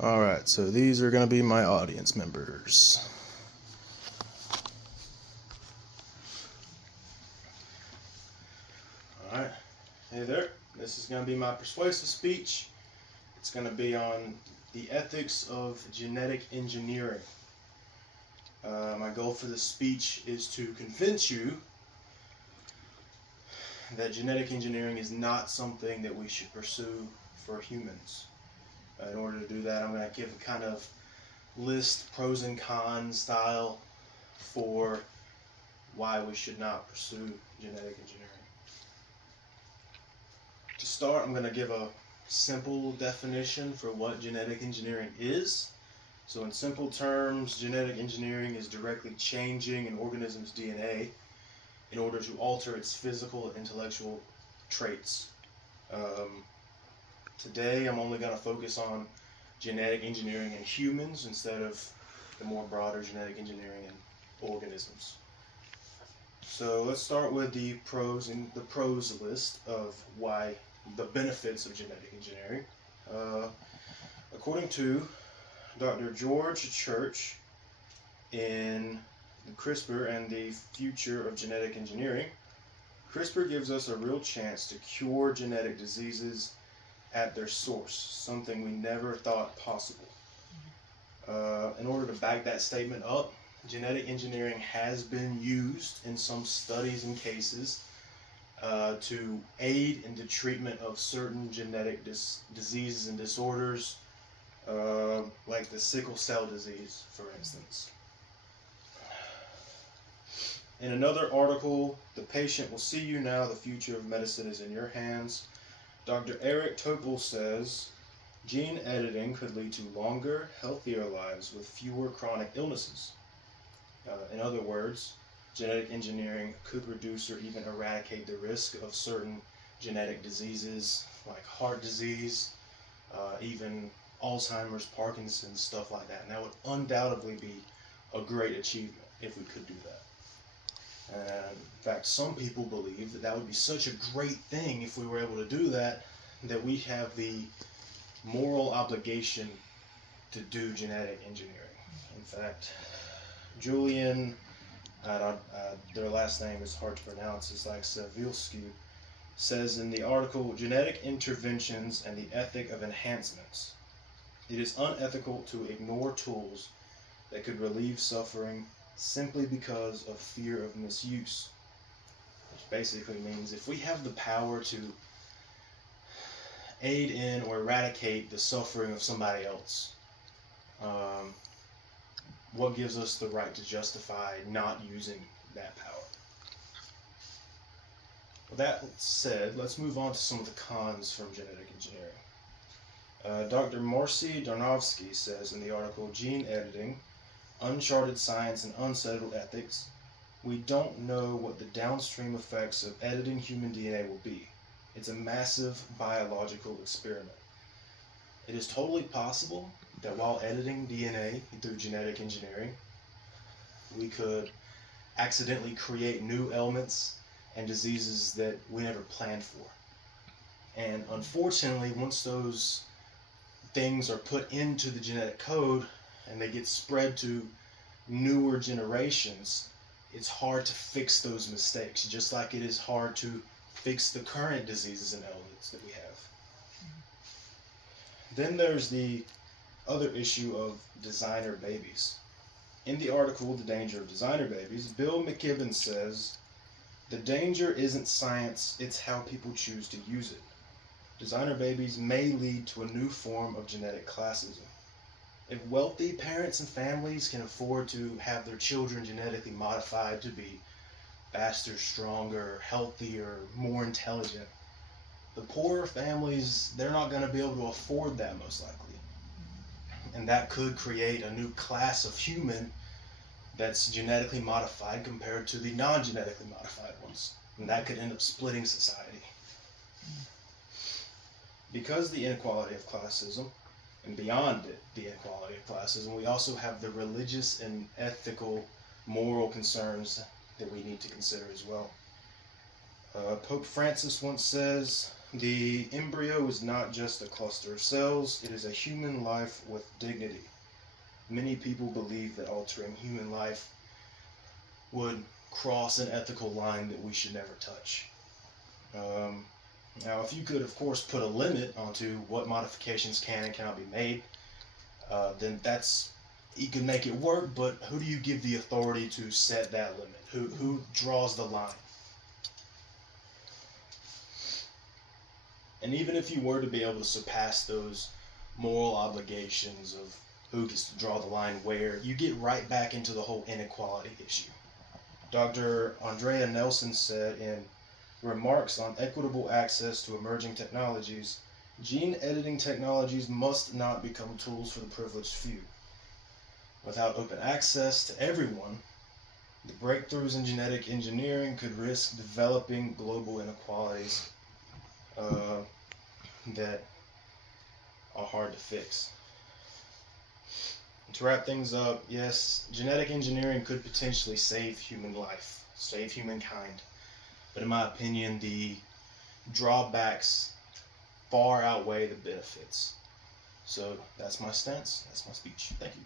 Alright, so these are going to be my audience members. Alright, hey there. This is going to be my persuasive speech. It's going to be on the ethics of genetic engineering. My goal for this speech is to convince you that genetic engineering is not something that we should pursue for humans. In order to do that, I'm going to give a kind of list, pros and cons style for why we should not pursue genetic engineering. To start, I'm going to give a simple definition for what genetic engineering is. So in simple terms, genetic engineering is directly changing an organism's DNA in order to alter its physical and intellectual traits. Today I'm only going to focus on genetic engineering in humans instead of the more broader genetic engineering in organisms. So let's start with the pros list of why the benefits of genetic engineering. According to Dr. George Church in CRISPR and the Future of Genetic Engineering, CRISPR gives us a real chance to cure genetic diseases at their source, something we never thought possible. In order to back that statement up, genetic engineering has been used in some studies and cases to aid in the treatment of certain genetic diseases and disorders, like the sickle cell disease, for instance. In another article, "The Patient Will See You Now, the Future of Medicine is in Your Hands," Dr. Eric Topol says, gene editing could lead to longer, healthier lives with fewer chronic illnesses. In other words, genetic engineering could reduce or even eradicate the risk of certain genetic diseases like heart disease, even Alzheimer's, Parkinson's, stuff like that. And that would undoubtedly be a great achievement if we could do that. In fact, some people believe that that would be such a great thing if we were able to do that, that we have the moral obligation to do genetic engineering. In fact, Julian, their last name is hard to pronounce, it's like Savilsky, says in the article, "Genetic interventions and the ethic of enhancements. It is unethical to ignore tools that could relieve suffering simply because of fear of misuse." Which basically means if we have the power to aid in or eradicate the suffering of somebody else, what gives us the right to justify not using that power? With that said, let's move on to some of the cons from genetic engineering. Dr. Marcy Darnovsky says in the article, "Gene Editing, Uncharted Science and Unsettled Ethics, we don't know what the downstream effects of editing human DNA will be. It's a massive biological experiment. It is totally possible that while editing DNA through genetic engineering, we could accidentally create new ailments and diseases that we never planned for. And unfortunately, once those things are put into the genetic code and they get spread to newer generations, it's hard to fix those mistakes, just like it is hard to fix the current diseases and ailments that we have." Then there's the other issue of designer babies. In the article, "The Danger of Designer Babies," Bill McKibben says, "The danger isn't science, it's how people choose to use it. Designer babies may lead to a new form of genetic classism. If wealthy parents and families can afford to have their children genetically modified to be faster, stronger, healthier, more intelligent, the poorer families, they're not going to be able to afford that most likely. And that could create a new class of human that's genetically modified compared to the non-genetically modified ones. And that could end up splitting society. Because the inequality of classism, and beyond it, the inequality of classism, we also have the religious and ethical, moral concerns that we need to consider as well. Pope Francis once says, The embryo is not just a cluster of cells, it is a human life with dignity. Many people believe that altering human life would cross an ethical line that we should never touch. Now, if you could, of course, put a limit onto what modifications can and cannot be made, then you can make it work, but who do you give the authority to set that limit? Who draws the line? And even if you were to be able to surpass those moral obligations of who gets to draw the line where, you get right back into the whole inequality issue. Dr. Andrea Nelson said in Remarks on Equitable Access to Emerging Technologies, gene editing technologies must not become tools for the privileged few. Without open access to everyone, the breakthroughs in genetic engineering could risk developing global inequalities that are hard to fix. And to wrap things up, yes, genetic engineering could potentially save human life, save humankind. But in my opinion, the drawbacks far outweigh the benefits. So that's my stance. That's my speech. Thank you.